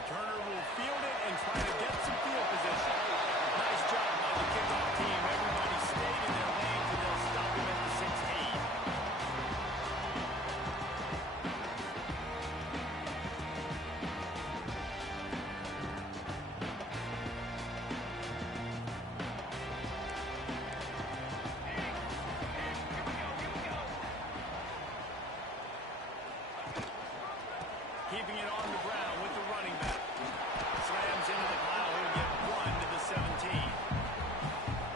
returner will field it and try to get some field position. Nice job by the kickoff team. Everybody stayed in their lanes, and they'll stop him at the 16. Keeping it on the ground with the running back. Slams into the pile. He'll get 1 to the 17.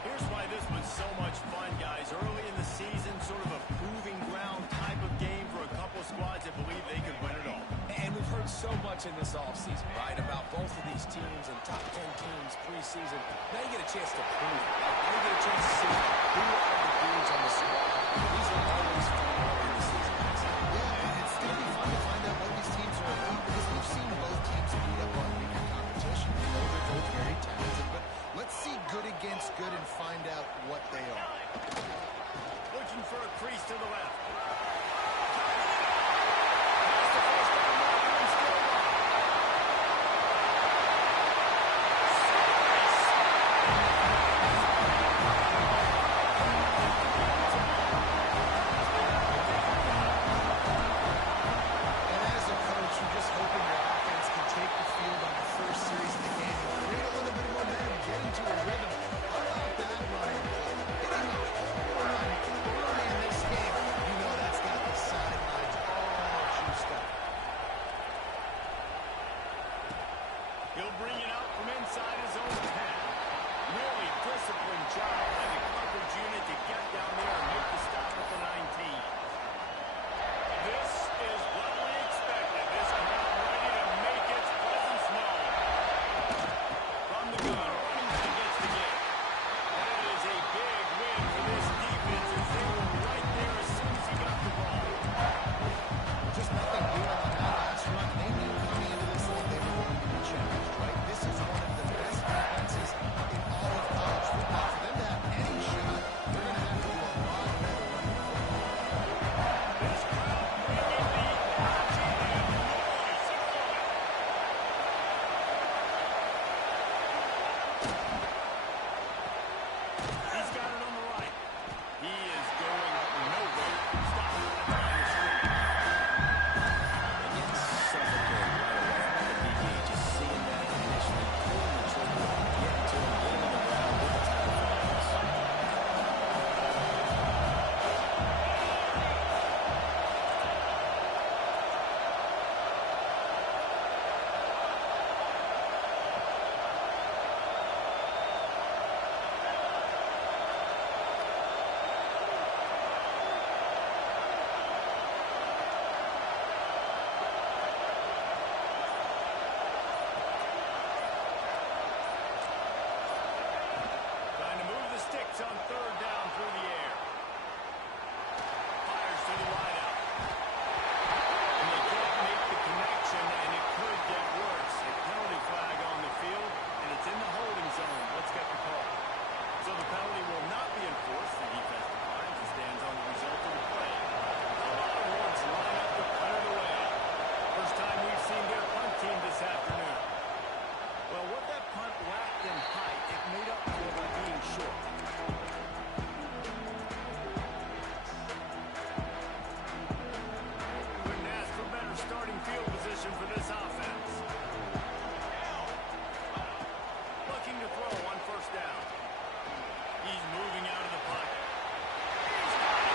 Here's why this was so much fun, guys. Early in the season, sort of a proving ground type of game for a couple squads that believe they could win it all. And we've heard so much in this offseason, right, about both of these teams and top 10 teams preseason. Now you get a chance to prove it. Now you get a chance to see who are the dudes on the squad. These are always fun early in the season. Yeah, it's going to be fun to find out what these teams are about because we've seen both teams beat up on weaker competition. We know they're both very talented, but let's see good against good and find out what they are. Looking for a crease to the left. He'll bring it out from inside his own 10. Really disciplined job by the coverage unit to get down there and make the stop at the 19. This is what we expected. This crowd ready to make its presence known. From the gun, running back gets the give. That is a big win for this defense as they were right there as soon as he got the ball. Just nothing new on that last run. They knew coming into this one they were going to be challenged, right? This is one of the best defenses in all of college football. For them to have any shot, they're going to have to do a lot better running the football. This crowd bringing the energy and noise. He's got it on the right. He is going nowhere. Stop it at the line of scrimmage. Again, suffocated right away by the DB. Just seeing that initially, pulling the trigger, getting to him, getting on the ground with the time focus. Trying to move the sticks on 3rd down through the air. Fires to the wideout. And they can't make the connection, and it could get worse. A penalty flag on the field, and it's in the holding zone. Let's get the call. So the penalty will not be enforced. The defense declines and stands on the result of the play. The Longhorns line up to punt it away. First time we've seen their punt team this afternoon. Well, what that punt lacked in height, it made up for by being short. Couldn't ask for better starting field position for this offense. Looking to throw on 1st down. He's moving out of the pocket. He's got it.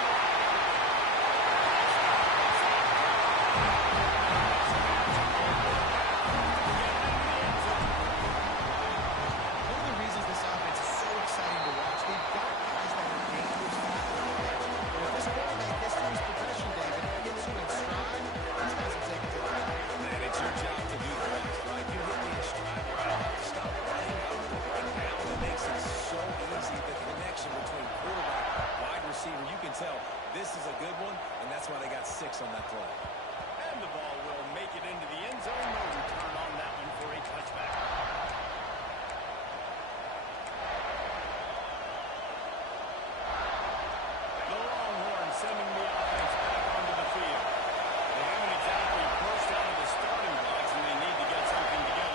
One of the reasons this offense is so exciting to watch, they've got guys that are dangerous back on the edge. But if this quarterback gets through his progression, David, and gets you in stride, these guys will take it to the line. Man, it's your job to do the rest, right? You hit me in stride where I don't have to stop running. I don't run down. It makes it so easy, the connection between quarterback, wide receiver. You can tell this is a good one, and that's why they got 6 on that play. And the ball will make it into the end zone. No return on that one for a touchback. The Longhorns sending the offense back onto the field. They haven't exactly burst out of the starting blocks, and they need to get something together.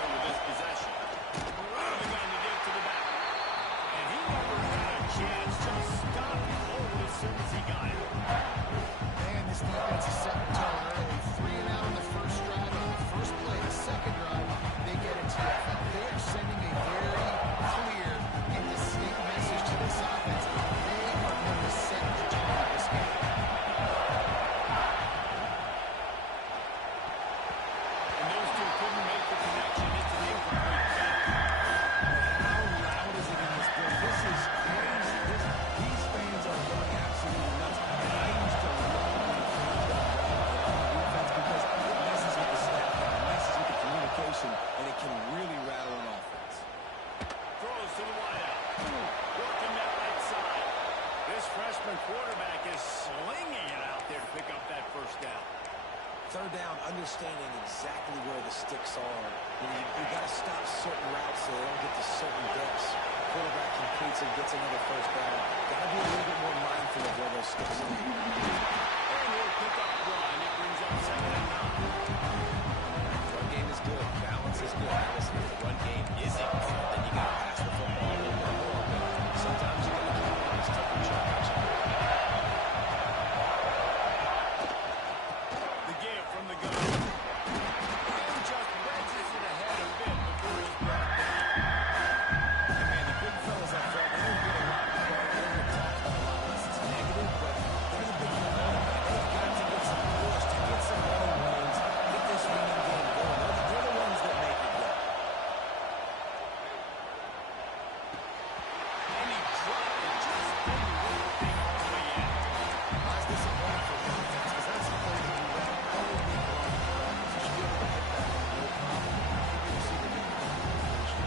third down, understanding exactly where the sticks are. You got to stop certain routes so they don't get to certain depths. Quarterback completes and gets another first down. Got to be a little bit more mindful of where those sticks are. And he'll pick up one. It brings up 2nd and 9. Run game is good. Balance is good. Listen, if the run game isn't good, then you got to pass the football a little bit more. But sometimes you got to keep on this tough charge. The give from the gun. And just wedges it ahead a bit before he's brought down. And man, the big fellas up front, they don't get a lot of credit. They don't get talked about a lot unless it's negative, but they're the big component. They've got to get some push to get some running lanes, get this running game going. They're the ones that make it go. And he dropped it just didn't work the thing all the way in. I was disappointed for the defense because that's the play that we ran all week long. You should be able to hit that no problem. You see the game completion.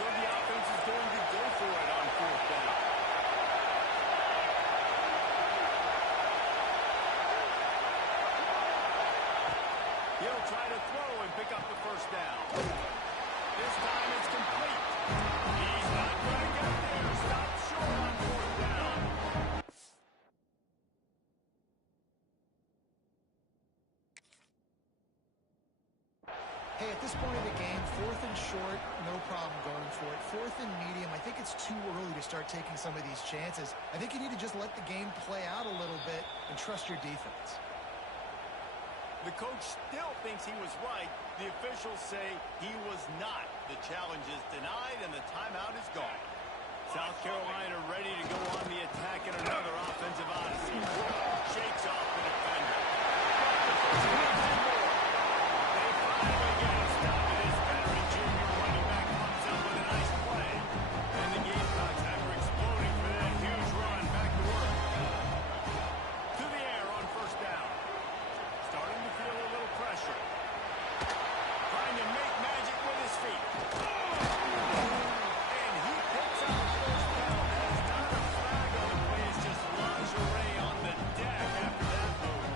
So the offense is going to go for it on 4th down. He'll try to throw and pick up the first down. This time it's complete. He's not going to get there. Stop short on 4th down. Hey, at this point of the game, 4th and short, no problem going for it. 4th and medium, I think it's too early to start taking some of these chances. I think you need to just let the game play out a little bit and trust your defense. The coach still thinks he was right. The officials say he was not. The challenge is denied and the timeout is gone. South Carolina ready to go on the attack in another offensive odyssey. Shakes off the defender. They finally get a stop at this veteran junior running back comes up with a nice play. And the Gamecocks, after exploding for that huge run, back to work. To the air on 1st down. Starting to feel a little pressure. Trying to make magic with his feet. And he picks up the first down. That is not a flag on the play. It's just lingerie on the deck after that move.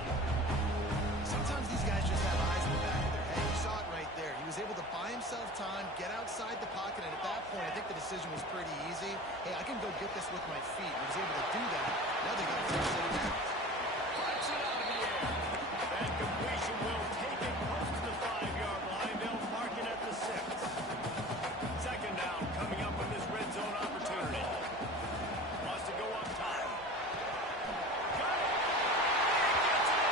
Sometimes these guys just have eyes in the back of their head. You saw it right there. He was able to buy himself time, get outside the pocket, and at that point, I think the decision was pretty easy. Hey, I can go get this with my feet. He was able to do that. Now they got to finish it out. Punch it out of the air. That completion will take it close to the 5-yard line. They'll mark it at the 6. 2nd down coming up with this red zone opportunity. Wants to go up top. Got it. Gets it.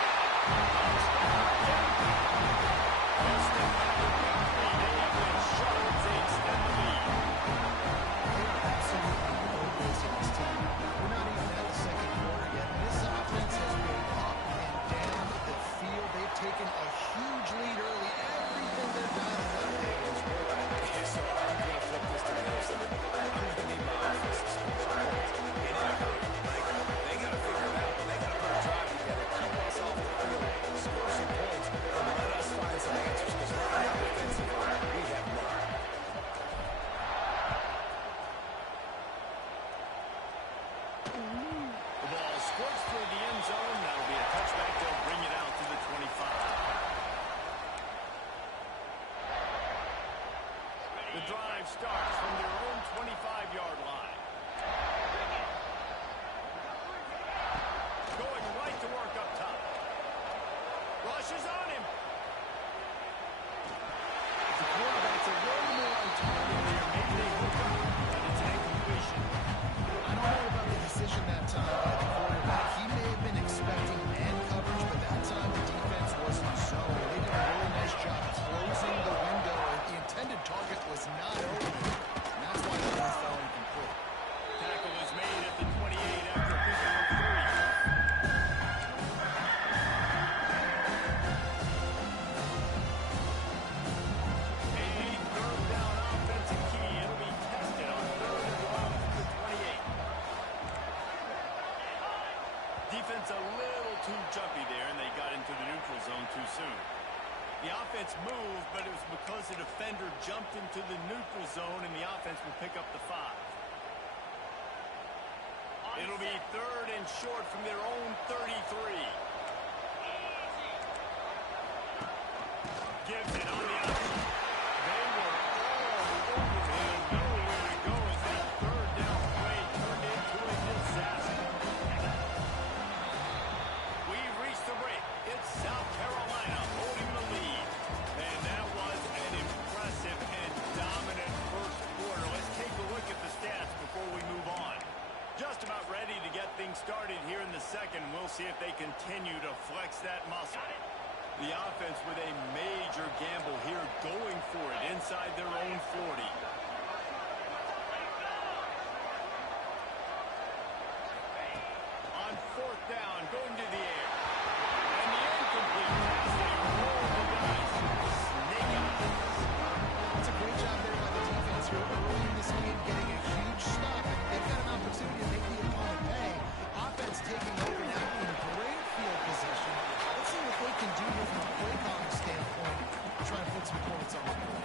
They'll step up the big three. They have been sharp as they extend the lead. They are absolutely no place in this team. We're not even at the 2nd quarter yet. This offense has been up and down the field. They've taken a huge lead early. Everything they're dialing up there is Okay, so I'm going to flip this to the other side. I'm going to need my offense to score some points. And in a hurry. Like, they got to figure it out, but they got to put a drive together, keep us off the field, score some points, and let us find some answers. Because right now, defensively, we have none. The ball squirts through the end zone. That'll be a touchback. They'll bring it out to the 25. The drive starts from their own 25-yard line. Going right to work up top. Rush is on him. The quarterback's a little more on target there. Maybe they hook up, but it's an incompletion. I don't know about the decision that time by the quarterback. He may have been expecting man coverage, but that time the defense was in zone. They did a really nice job closing the window. The intended target was not open, and that's why the ball fell incomplete. Tackle is made at the 28 after picking up 3. defense moved, but it was because the defender jumped into the neutral zone, and the offense will pick up the 5. It'll be 3rd and short from their own 33. Gives it on the outside. They were all over him. Nowhere to go as that 3rd down play turned into a disaster. We've reached the break. It's South Carolina holding the lead. And that was an impressive and dominant first quarter. Let's take a look at the stats before we move on. Just about ready to get things started here in the second. We'll see if they continue to flex that muscle. The offense with a major gamble here, going for it inside their own 40. On 4th down, going to the air. And the incomplete pass, they roll the dice. Snake eyes. It's a great job there by the defense here early in this game, getting a huge stop. And they've got an opportunity to make the opponent pay. Offense taking over now in great field position. Let's see what they can do here from a play calling standpoint. Try to put some points on the board.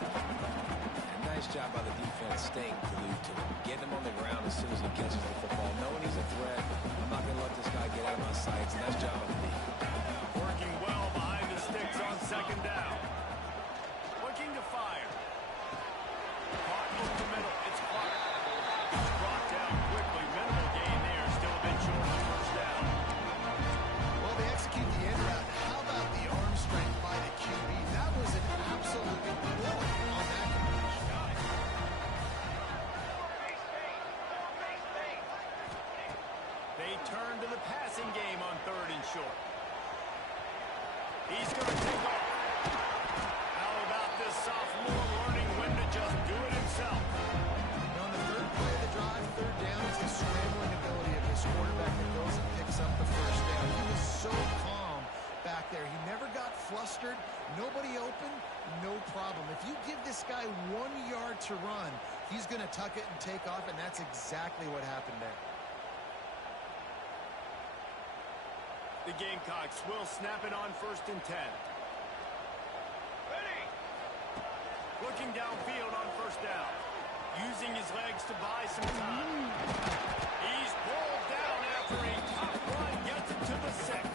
Nice job by the defense staying glued to him. Getting him on the ground as soon as he catches the football. Knowing he's a threat. I'm not going to let this guy get out of my sights. Nice job by the defense. Working well behind the sticks on 2nd down. Looking to fire. Caught in the middle. It's Clark. It's brought down quickly. Minimal gain there. Still a bit short of the 1st down. Well, they execute the end route. How about the arm strength by the QB? That was an absolute bullet on that completion. They turn to the passing game on 3rd and short. He's going to take off. How about this sophomore learning when to just do it himself? Now, on the 3rd play of the drive, 3rd down is the scrambling ability of this quarterback that goes and picks up the 1st down. He was so calm back there. He never got flustered. Nobody open, no problem. If you give this guy 1 yard to run, he's going to tuck it and take off, and that's exactly what happened there. The Gamecocks will snap it on 1st and 10. Ready. Looking downfield on 1st down. Using his legs to buy some time. He's pulled down after a top run. Gets it to the 6.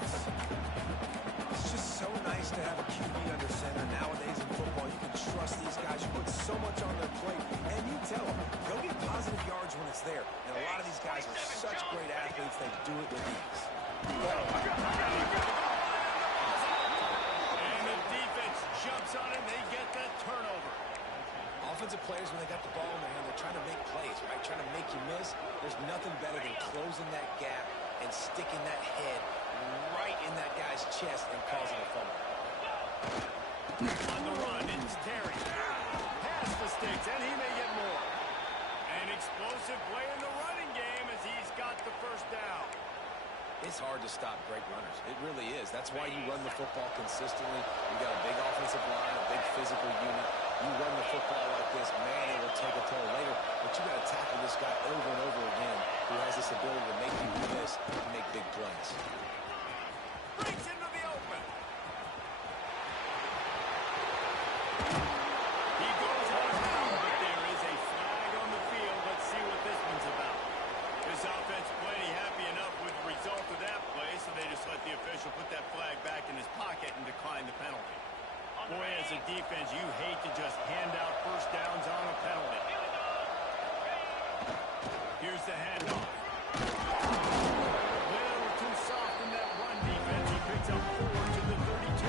It's just so nice to have a QB under center. Nowadays in football, you can trust these guys. You put so much on their plate. And you tell them, go get positive yards when it's there. And a lot of these guys are such great athletes, they do it with ease. And the defense jumps on it. They get that turnover. Offensive players, when they got the ball in their hand, they're trying to make plays, right? Trying to make you miss. There's nothing better than closing that gap and sticking that head right in that guy's chest and causing a fumble. On the run, it's Terry. Pass the sticks, and he may get more. An explosive play in the running game as he's got the 1st down. It's hard to stop great runners. It really is. That's why you run the football consistently. You got a big offensive line, a big physical unit. You run the football like this, man, it will take a toll later. But you got to tackle this guy over and over again who has this ability to make you miss and make big plays. Breaks into the open. He goes out of bounds, but there is a flag on the field. Let's see what this one's about. This offense plenty happy enough with the result of that play, so they just let the official put that flag back in his pocket and decline the penalty. Boy, as a defense, you hate to just hand out 1st downs on a penalty. Here's the handoff. A little too soft in that run defense. He picks up 4 to the 32.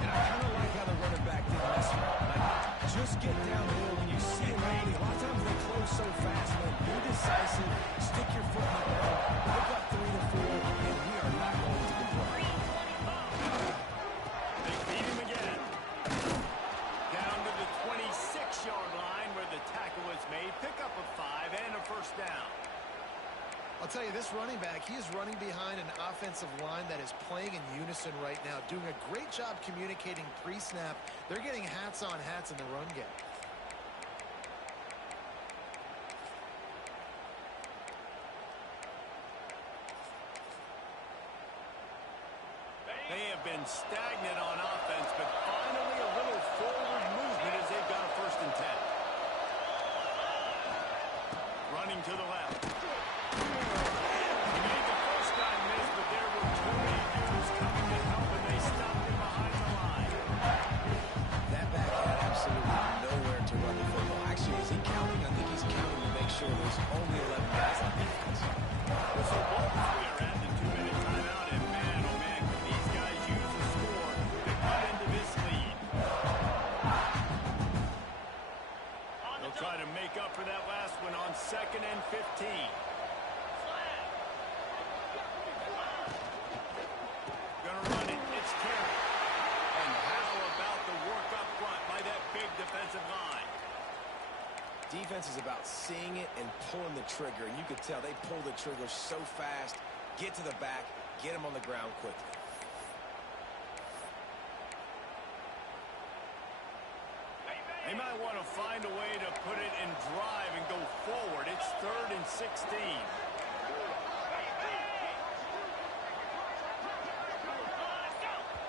And I kind of like how the running back did this one. Like, just get downhill when you see it early. A lot of times they close so fast, man. Be decisive. Stick your foot in the ground. Pick up 3 to 4, and we are not going to complain. They beat him again. Down to the 26-yard line where the tackle is made. Pick up a 5 and a 1st down. I'll tell you, this running back, he is running behind an offensive line that is playing in unison right now, doing a great job communicating pre-snap. They're getting hats on hats in the run game. They have been stagnant on offense, but 15. Gonna run it. It's carried. And how about the work up front by that big defensive line? Defense is about seeing it and pulling the trigger, and you can tell they pull the trigger so fast, get to the back, get them on the ground quickly. They might want to find a way to put it in drive and go forward. It's 3rd and 16.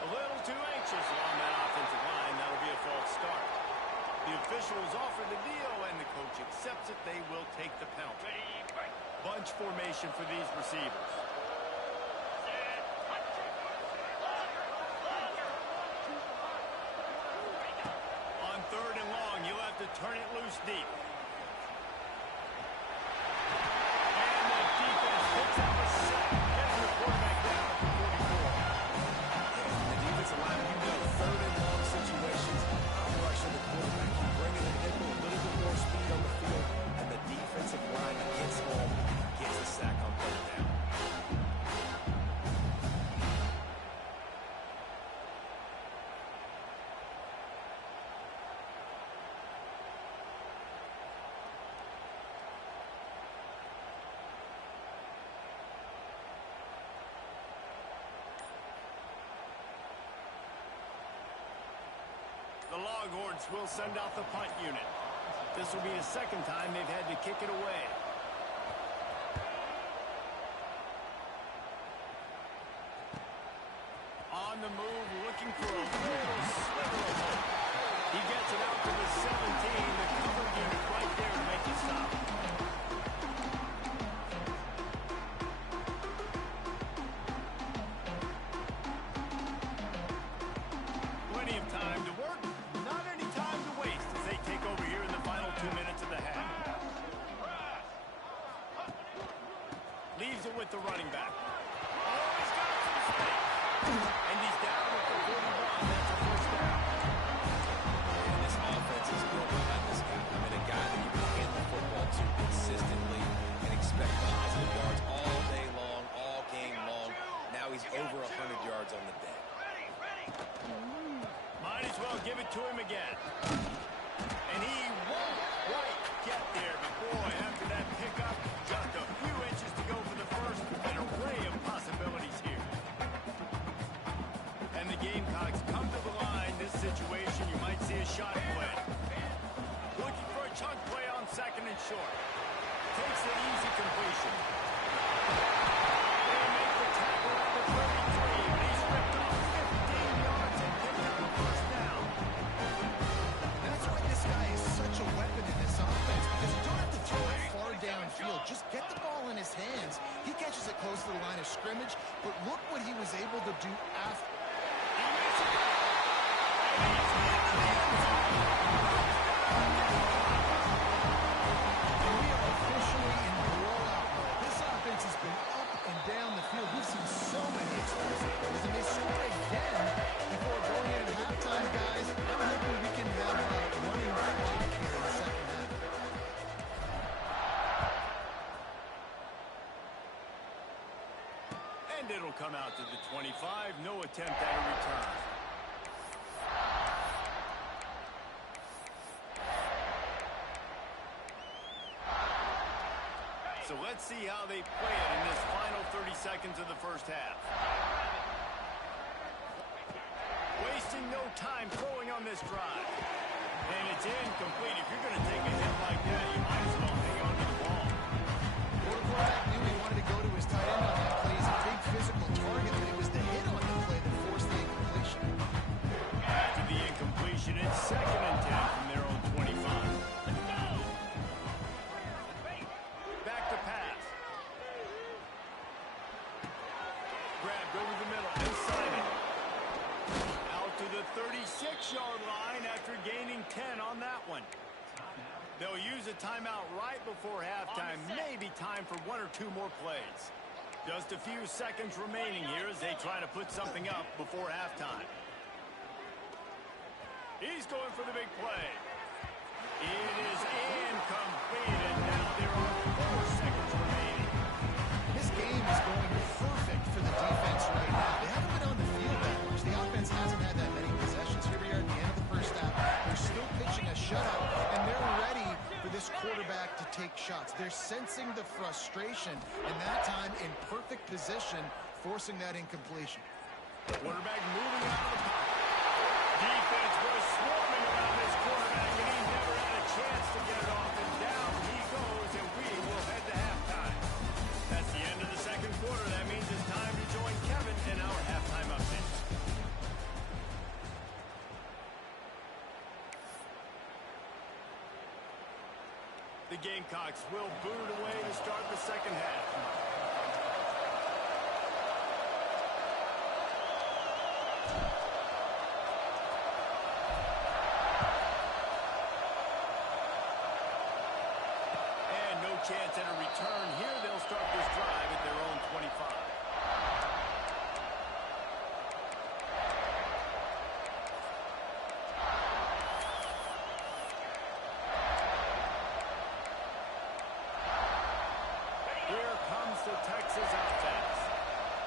A little too anxious along that offensive line. That'll be a false start. The officials offer the deal, and the coach accepts it. They will take the penalty. Bunch formation for these receivers. On 3rd and long, you'll have to turn it loose deep. And the defense picks up a sack, getting the quarterback down at the 44. The defensive line, you know, 3rd and long situations, I'm rushing the quarterback. You bring in the nickel, a little bit more speed on the field, and the defensive line gets home, gets a sack on 3rd down. The Longhorns will send out the punt unit. This will be the 2nd time they've had to kick it away. On the move, looking for a little sliver of hope. He gets it out to the 17. The cover unit right there to make it stop. Plenty of time to work. Not any time to waste as they take over here in the final 2 minutes of the half. Leaves it with the running back. Oh, he's got some space. And he's down at the 41. That's a 1st down. And this offense is built around this guy. I mean, a guy that you can hand the football to consistently and expect positive yards all day long, all game long. Now he's over 100 yards on the day. Might as well give it to him again. And he won't quite get there. But boy, after that pickup, just a few inches to go for the first. An array of possibilities here. And the Gamecocks come to the line. This situation, you might see a shot play. Looking for a chunk play on 2nd and short. Takes the easy completion. They make the tackle at the 33. And he's ripped off 15 yards and picked up a 1st down. That's why this guy is such a weapon in this offense, because you don't have to throw it far downfield. Just get the ball in his hands. He catches it close to the line of scrimmage, but look what he was able to do after. And we are officially in blowout mode. This offense has been up and down the field. We've seen so many explosive plays, and they score again before going in at halftime, guys. I'm hoping we can have a running clock here in the 2nd half. And it'll come out to the 25. No attempt at a return. So let's see how they play it in this final 30 seconds of the 1st half. Wasting no time throwing on this drive. And it's incomplete. If you're going to take a hit like that, you might as well hang on to the ball. Quarterback knew he wanted to go to his tight end on that play. He's a big physical target, but it was the hit on the play that forced the incompletion. After the incompletion, it's 2nd and 10 from their own 25. Back to pass. Grabbed over the middle and Simon. Out to the 36-yard line after gaining 10 on that one. They'll use a timeout right before halftime. Maybe time for 1 or 2 more plays. Just a few seconds remaining here as they try to put something up before halftime. He's going for the big play. It is incomplete, and now they're on 4 take shots. They're sensing the frustration, and that time in perfect position, forcing that incompletion. Quarterback moving out of the pocket. Defense was swarming around this quarterback, and he never had a chance to get it off. And down he goes, and we will head to halftime. That's the end of the second quarter. That means it's time to join Kevin in our halftime update. The Gamecocks will boot it away to start the second half. And no chance at a return here. They'll start this drive at their own 25. Here comes the Texas offense.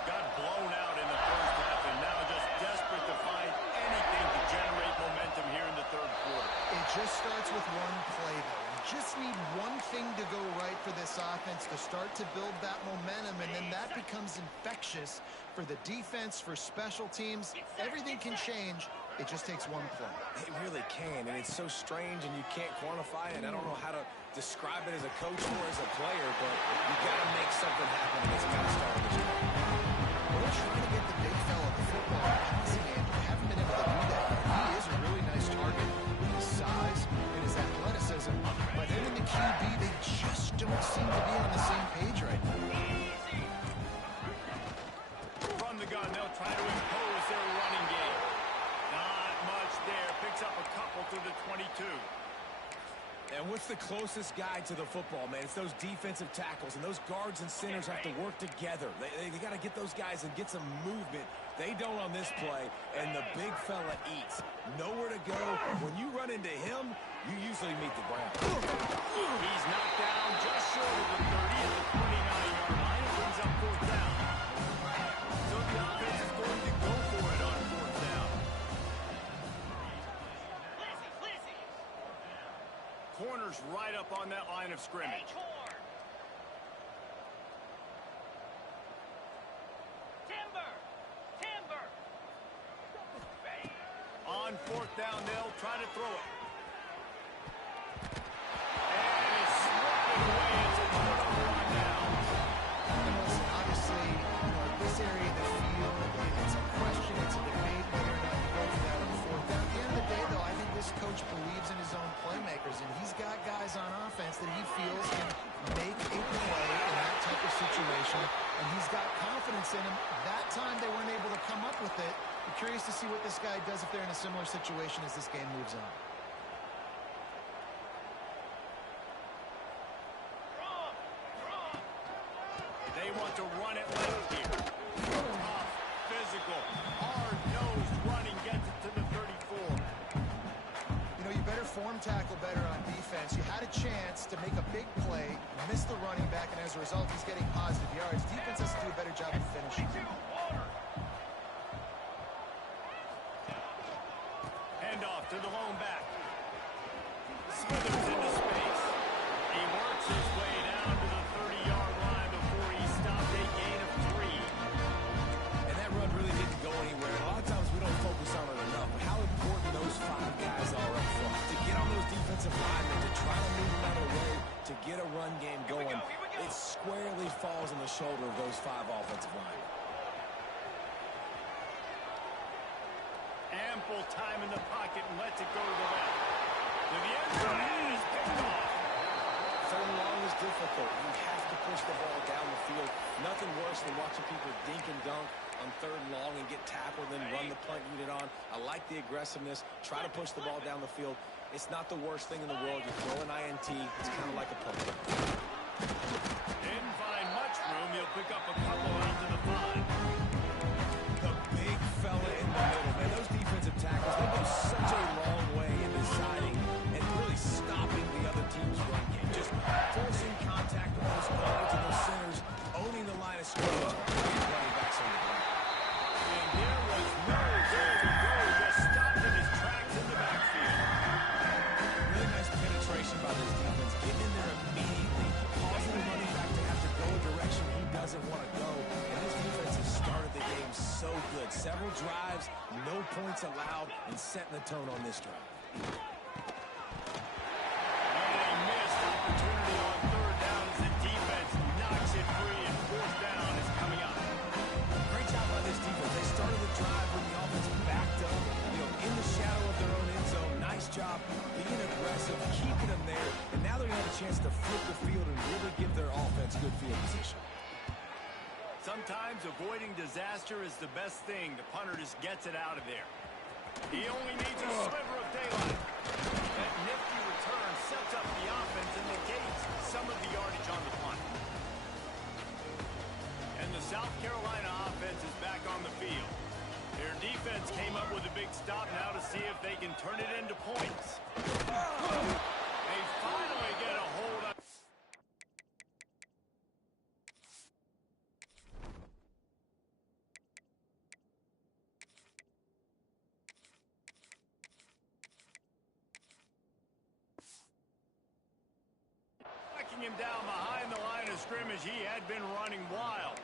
Got blown out in the first half and now just desperate to find anything to generate momentum here in the third quarter. It just starts with one play, though. You just need one thing to go right for this offense to start to build that momentum, and then that becomes infectious for the defense, for special teams. Everything can change. It just takes one play. It really can, and it's so strange, and you can't quantify it. I don't know how to describe it as a coach or as a player, but you got to make something happen, and it's got to start with this game. We're trying to get the big fella the football passing, and we haven't been able to do that yet. He is a really nice target with his size and his athleticism, but him and the QB, they just don't seem to be on the same page right now. From the gun, they'll try to impose their running game. Not much there. Picks up a couple to the 22. And what's the closest guy to the football, man? It's those defensive tackles, and those guards and centers have to work together. They got to get those guys and get some movement. They don't on this play, and the big fella eats. Nowhere to go. When you run into him, you usually meet the ground. He's knocked down just short of the 30 at the 29-yard line. It brings up fourth down. So the offense is going to go for it on fourth down. Corner's right up on that line of scrimmage. On fourth down, they'll try to throw it. And it's swatted away. It's a turnover on down. Listen, obviously, this area of the field, it's a question, it's a debate whether or not you go for that on fourth down. At the end of the day, though, I think this coach believes in his own playmakers, and he's got guys on offense that he feels can make a play in that type of situation, and he's got confidence in him. That time they weren't able to come up with it. I'm curious to see what this guy does if they're in a similar situation as this game moves on. They want to run it left here. Tough, physical, hard-nosed running gets it to the 34. You know, you better form tackle better on defense. You had a chance to make a big play, miss the running back, and as a result, he's getting positive yards. Defense has to do a better job of finishing. Handoff to the lone back. Smithers into space. He works his way down to the 30-yard line before he stopped a gain of 3. And that run really didn't go anywhere. And a lot of times we don't focus on it enough. But how important those five guys are up front. To get on those defensive linemen, to try to move them out of the way, to get a run game going, it squarely falls on the shoulder of those five offensive linemen. Ample time in the pocket and lets it go to the left. To the end zone, and it's picked off. Third and long is difficult. You have to push the ball down the field. Nothing worse than watching people dink and dunk on third and long and get tackled and then run the punt unit on. I like the aggressiveness. Try to push the ball down the field. It's not the worst thing in the world. You throw an INT. It's kind of like a punt. Didn't find much room. He'll pick up a couple out to the 5. The big fella in the middle, man. Those defensive tackles, they go such a long way in deciding and really stopping the other team's run game. Just forcing contact on those guards and those centers, owning the line of scrimmage, and running backs on the ground. And there was nowhere to go. Just stopped in his tracks in the backfield. Really nice penetration by this defense, getting in there immediately. and setting the tone on this drive. And a missed opportunity on third down as the defense knocks it free, and fourth down is coming up. Great job by this defense. They started the drive when the offense backed up, in the shadow of their own end zone. Nice job being aggressive, keeping them there, and now they're going to have a chance to flip the field and really give their offense good field position. Sometimes avoiding disaster is the best thing. The punter just gets it out of there. He only needs a sliver of daylight. That nifty return sets up the offense and negates some of the yardage on the punt. And the South Carolina offense is back on the field. Their defense came up with a big stop now to see if they can turn it into points. They finally get a hold of... Knocking him down behind the line of scrimmage. He had been running wild.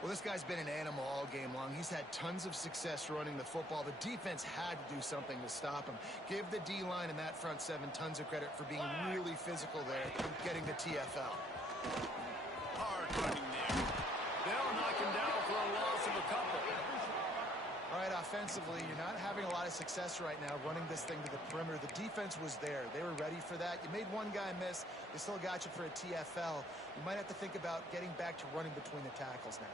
Well, this guy's been an animal all game long. He's had tons of success running the football. The defense had to do something to stop him. Give the D-line and that front seven tons of credit for being really physical there, getting the TFL. Hard running there. They'll knock him down for a loss of a couple. All right, offensively, you're not having a lot of success right now running this thing to the perimeter. The defense was there. They were ready for that. You made one guy miss. They still got you for a TFL. You might have to think about getting back to running between the tackles now.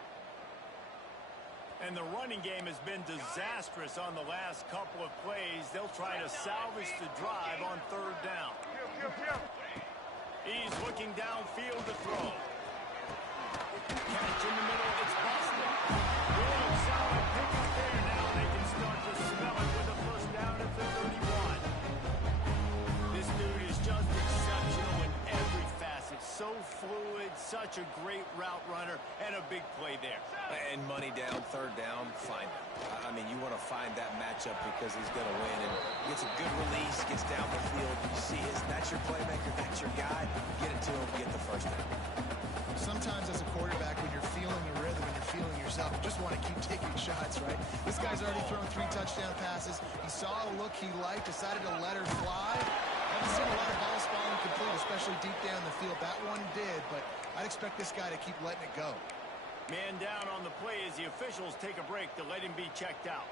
And the running game has been disastrous on the last couple of plays. They'll try to salvage the drive on third down. He's looking downfield to throw. Catch in the middle. It's busted. Good, solid pickup there. Now they can start to smell it with a first down at the 31. This dude is just exceptional in every facet. So fluid, such a great route runner, and a big play there. And money down, third down, find him. I mean, you want to find that matchup because he's going to win. And gets a good release, gets down the field. You see that's your playmaker, that's your guy. Get it to him, get the first down. Sometimes as a quarterback, when you're feeling the rhythm and you're feeling yourself, you just want to keep taking shots, right? This guy's already thrown 3 touchdown passes. He saw a look he liked, decided to let her fly. I haven't seen a lot of balls falling complete, especially deep down the field. That one did, but I'd expect this guy to keep letting it go. Man down on the play as the officials take a break to let him be checked out.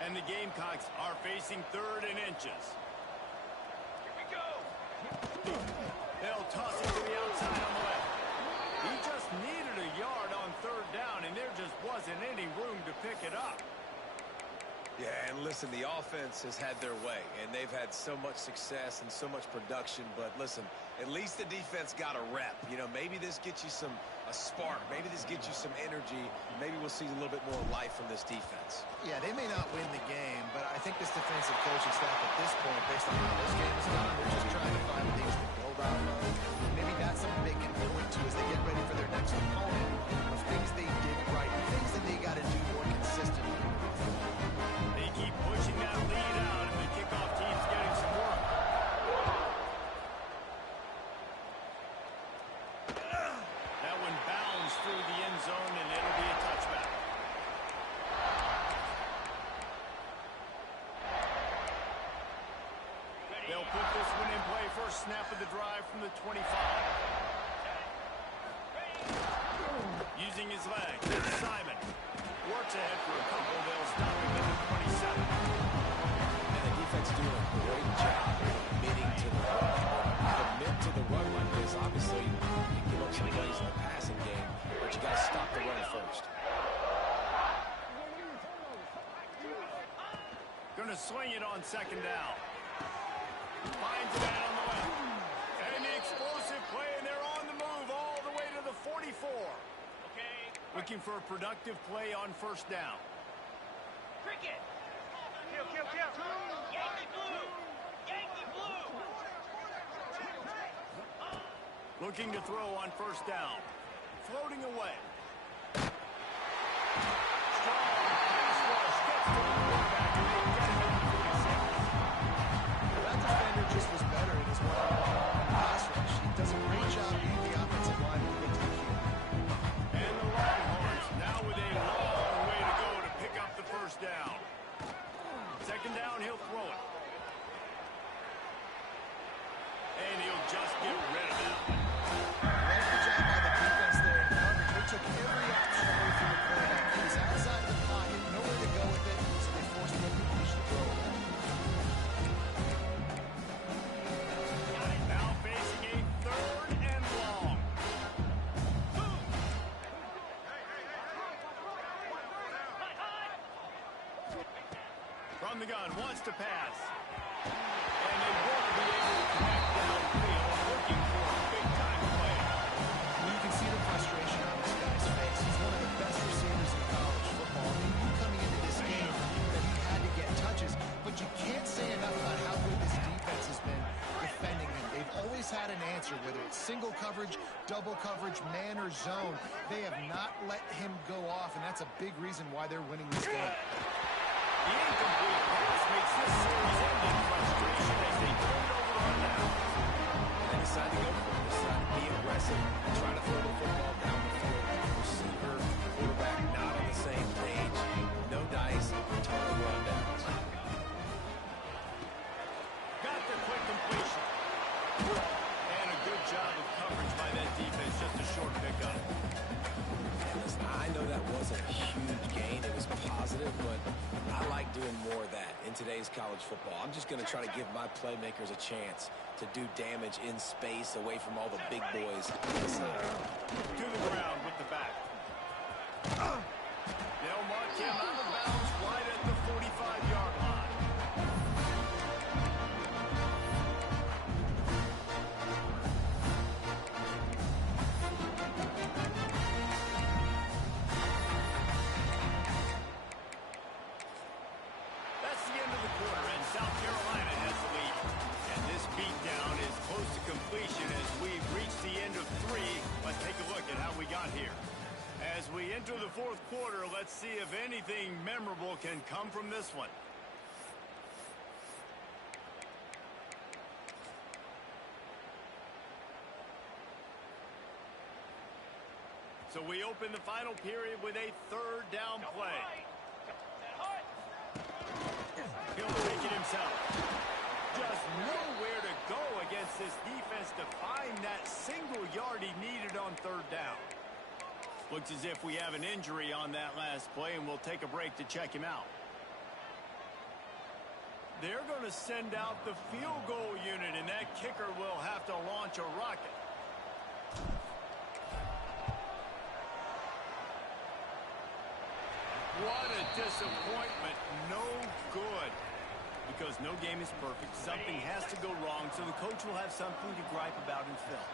And the Gamecocks are facing 3rd and inches. Here we go. They'll toss it to the outside on the left. He just needed a yard on third down, and there just wasn't any room to pick it up. Yeah, and listen, the offense has had their way, and they've had so much success and so much production. But listen, at least the defense got a rep. Maybe this gets you a spark. Maybe this gets you some energy. Maybe we'll see a little bit more life from this defense. Yeah, they may not win the game, but I think this defensive coaching staff at this point, based on how this game is gone, they're just trying to find things to build off of. Maybe that's something they can point to as they get ready for their next opponent, of things they did right, things that they got to do more consistently. They keep pushing that lead out, and the kickoff team's getting some work. That one bounds through the end zone, and it'll be a touchback. They'll put this one in play. First snap of the drive from the 25. Using his leg, it's Simon. Works ahead for a couple. They'll stop him at the 27. And the defense doing a great job committing to the run. Commit to the run like this. Obviously, you can give up some plays in the passing game, but you got to stop the run first. Going to swing it on second down. Finds a man on the left. And the explosive play, and they're on the move all the way to the 44. Looking for a productive play on first down. Cricket! Kill, kill, kill! Yankee blue! Yankee blue! Looking to throw on first down. Floating away. Strong pass rush. Gets to the quarterback, and they get him at 46. That defender just was better in his one-on-one pass rush. He does a great job beating the offensive line when he gets to the field. And the Longhorns now with a long way to go to pick up the first down. second down, he'll throw it. And he'll just get rid of that one. Well, good job by the defense there in coverage. They took every option away from the quarterback. He was outside the pocket, nowhere to go with it, so they forced him to complete the throw. Now facing a third and long. From the gun, wants to pass. And they won't be able to connect downfield, looking for a big-time play. You can see the frustration on this guy's face. He's one of the best receivers in college football. He knew coming into this game that he had to get touches, but you can't say enough about how good this defense has been defending him. They've always had an answer, whether it's single coverage, double coverage, man or zone. They have not let him go off, and that's a big reason why they're winning this game. The incomplete pass makes this series end in frustration as they turn it over on down. They decide to go for it. Decide to be aggressive and try to throw the football down the field. Receiver, quarterback, not on the same page. No dice. Turn the run down. Got the quick completion. And a good job of coverage by that defense. Just a short pickup. Listen, I know that wasn't a huge gain. It was positive, but I like doing more of that in today's college football. I'm just going to try to give my playmakers a chance to do damage in space away from all the big boys. To the ground with the back. They'll mark him out of bounds right at the 45-yard line. That's the end of the quarter, and South Carolina has the lead. And this beatdown is close to completion as we've reached the end of 3. Let's take a look at how we got here. As we enter the fourth quarter, let's see if anything memorable can come from this one. So we open the final period with a third down play. He'll take it himself. Just nowhere to go against this defense to find that single yard he needed on third down. Looks as if we have an injury on that last play, and we'll take a break to check him out. They're going to send out the field goal unit, and that kicker will have to launch a rocket. What a disappointment. No good. Because no game is perfect. Something has to go wrong, so the coach will have something to gripe about in film.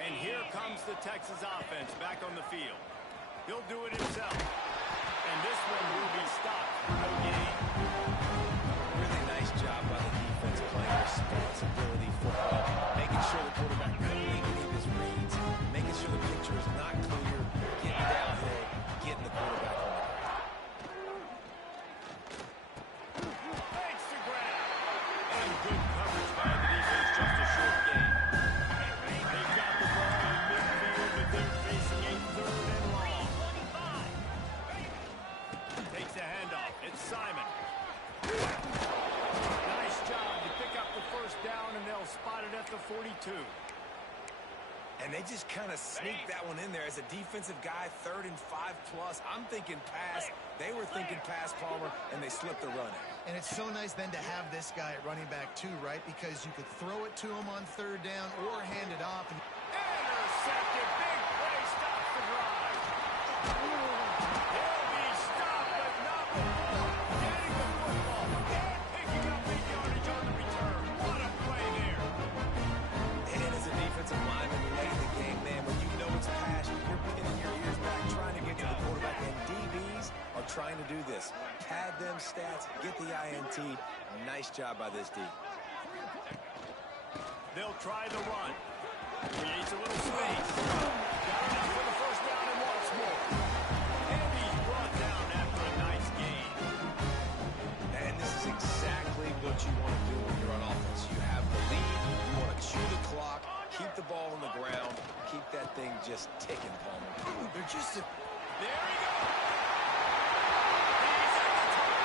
And here comes the Texas offense back on the field. He'll do it himself. And this one will be stopped for no gain. Really nice job by the defense playing responsibility football, making sure the quarterback couldn't make any of his reads, making sure the picture is not clear, getting downhill, getting the quarterback on the ground. Thanks to grab. And good coverage by the defense, just a short gain. They've got the ball in midfield, but they're facing a third and long. Takes a handoff. It's Simon. Nice job to pick up the first down, and they'll spot it at the 42. And they just kind of sneaked that one in there as a defensive guy, 3rd and 5+. I'm thinking pass. They were thinking pass, Palmer, and they slipped the run. And it's so nice then to have this guy at running back too, right? Because you could throw it to him on third down or hand it off. And Intercepted. Big play. Stops the drive. He'll be stopped, but not before getting the football. And picking up big yardage on the return. What a play there. And as a defensive lineman late in the game, man, when you know it's passion, you're pinning your ears back trying to get to the quarterback. And DBs are trying to do this. Pad them stats, get the INT. Nice job by this D. They'll try the run. Creates a little space. Got enough for the first down and wants more. And he's brought down after a nice gain. And this is exactly what you want to do when you're on offense. You have the lead, you want to chew the clock, keep the ball on the ground, keep that thing just ticking, Palmer. they're just a There he goes. He's at the top.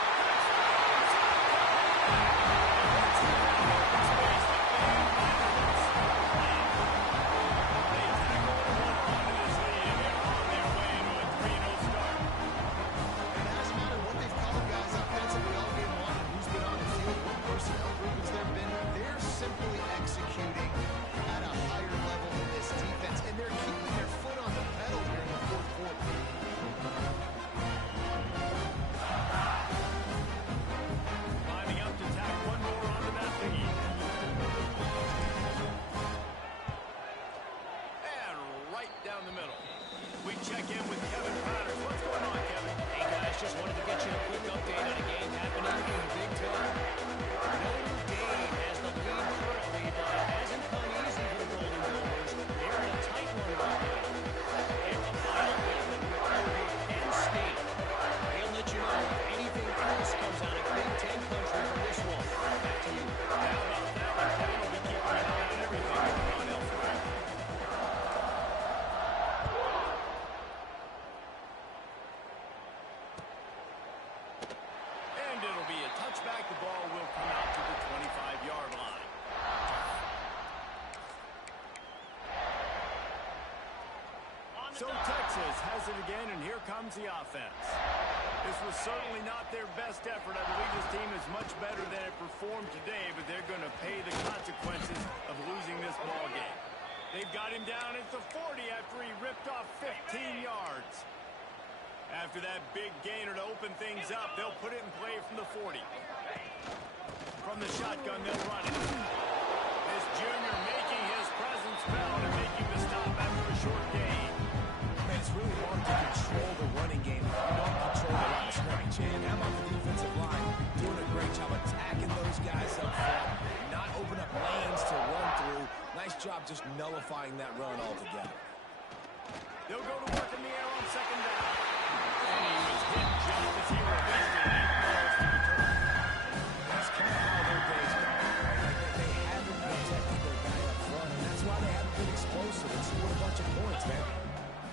So Texas has it again, and here comes the offense. This was certainly not their best effort. I believe this team is much better than it performed today, but they're going to pay the consequences of losing this ball game. They've got him down at the 40 after he ripped off 15 yards. After that big gainer to open things up, they'll put it in play from the 40. From the shotgun, they'll run it. This junior making his presence felt and making the stop after a short gain. Man, it's really hard to control the running game if you don't control the line of scrimmage. And how about the defensive line doing a great job attacking those guys up front, not open up lanes to run through. Nice job just nullifying that run altogether. They'll go to work in the air on second down. And he was hit just as he released it. That's kind of how their days go. Right? Like they haven't protected their guy up front, and that's why they haven't been explosive and scored a bunch of points, man.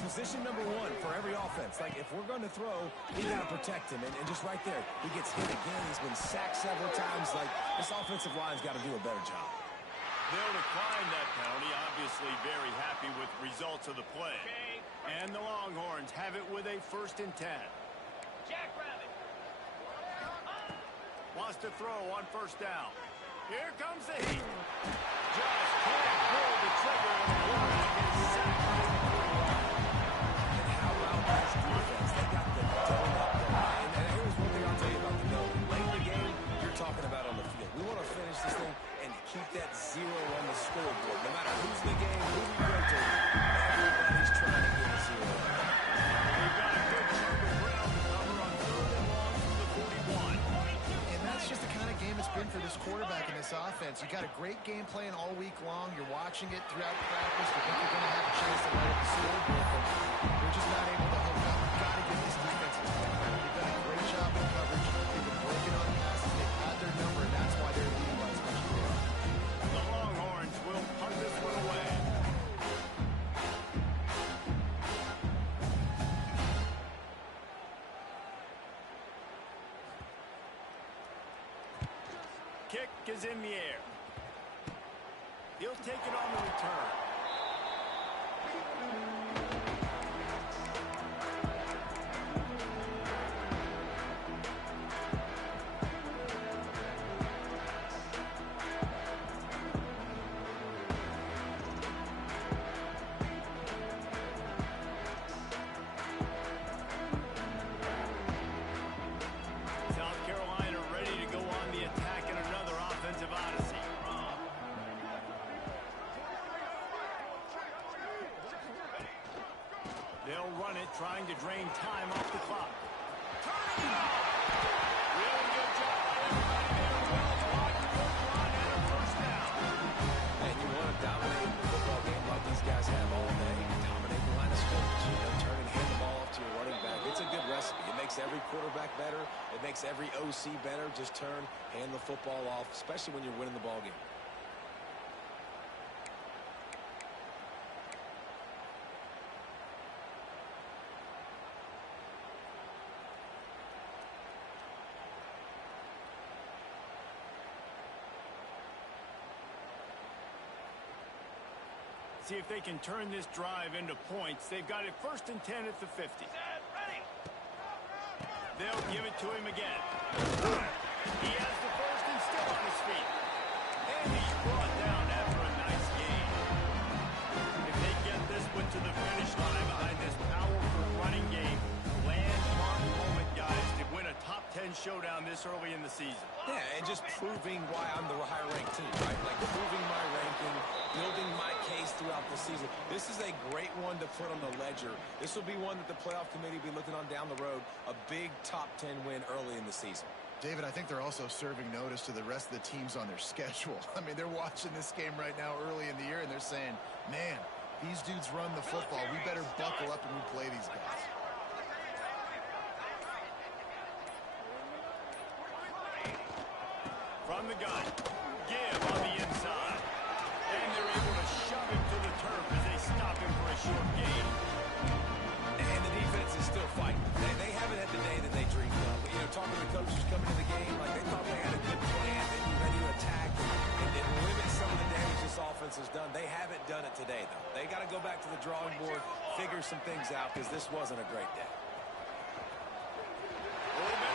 Position number one for every offense. Like, if we're going to throw, we got to protect him. And just right there, he gets hit again. He's been sacked several times. Like, this offensive line's got to do a better job. They'll decline that penalty, obviously very happy with the results of the play. And the Longhorns have it with a 1st and 10. Jackrabbit. Wants to throw on 1st down. Here comes the heat. Just can't pull the trigger. And the quarterback is sacked. And how about this defense? They got the dome up there. And here's one thing I'll tell you about the dome. Late in the game, you're talking about on the field. We want to finish this thing and keep that 0 on the scoreboard. No matter who's in the game, who we rotate, everybody's trying to get a 0. They've got a good chunk of ground to cover on 3rd and long from the 41. And that's just the kind of game it's been for this quarterback and this offense. You got a great game plan all week long. You're watching it throughout practice. You think you're going to have a chance to light up the scoreboard, but they're just not able to hook up. You've got to give these defenses credit. They've done a great job in coverage. They've been breaking on passes. They've had their number, and that's why they're leading by as much as they are. The Longhorns will punt this one away. Kick is in the air. He'll take it on the return. South Carolina ready to go on the attack in another offensive odyssey. They'll run it, trying to drain time off the clock. Turning it off! Really good job by everybody there. Well blocked, good run, and a 1st down. And you want to dominate the football game like these guys have all day. Dominate the line of scrimmage. You know, turn and hand the ball off to your running back. It's a good recipe. It makes every quarterback better. It makes every OC better. Just turn, hand the football off, especially when you're winning the ball game. See if they can turn this drive into points. They've got it 1st and 10 at the 50. Ready. They'll give it to him again. He has the 1st and still on his feet. And he's brought down after a nice gain. If they get this one to the finish line behind this powerful running game, landmark moment, guys, to win a top 10 showdown this early in the season. Yeah, and just proving why I'm the higher-ranked team, right? Like proving my ranking, building my case throughout the season. This is a great one to put on the ledger. This will be one that the playoff committee will be looking on down the road. A big top 10 win early in the season. David, I think they're also serving notice to the rest of the teams on their schedule. I mean, they're watching this game right now early in the year, and they're saying, man, these dudes run the football. We better buckle up and we play these guys. From the gun, give on the inside. And they're able to shove him to the turf as they stop him for a short gain. And the defense is still fighting. They haven't had the day that they dreamed of. You know, talking to the coaches coming to the game, like they thought they had a good plan. They'd be ready to attack and limit some of the damage this offense has done. They haven't done it today, though. They got to go back to the drawing board, figure some things out, because this wasn't a great day. Oh,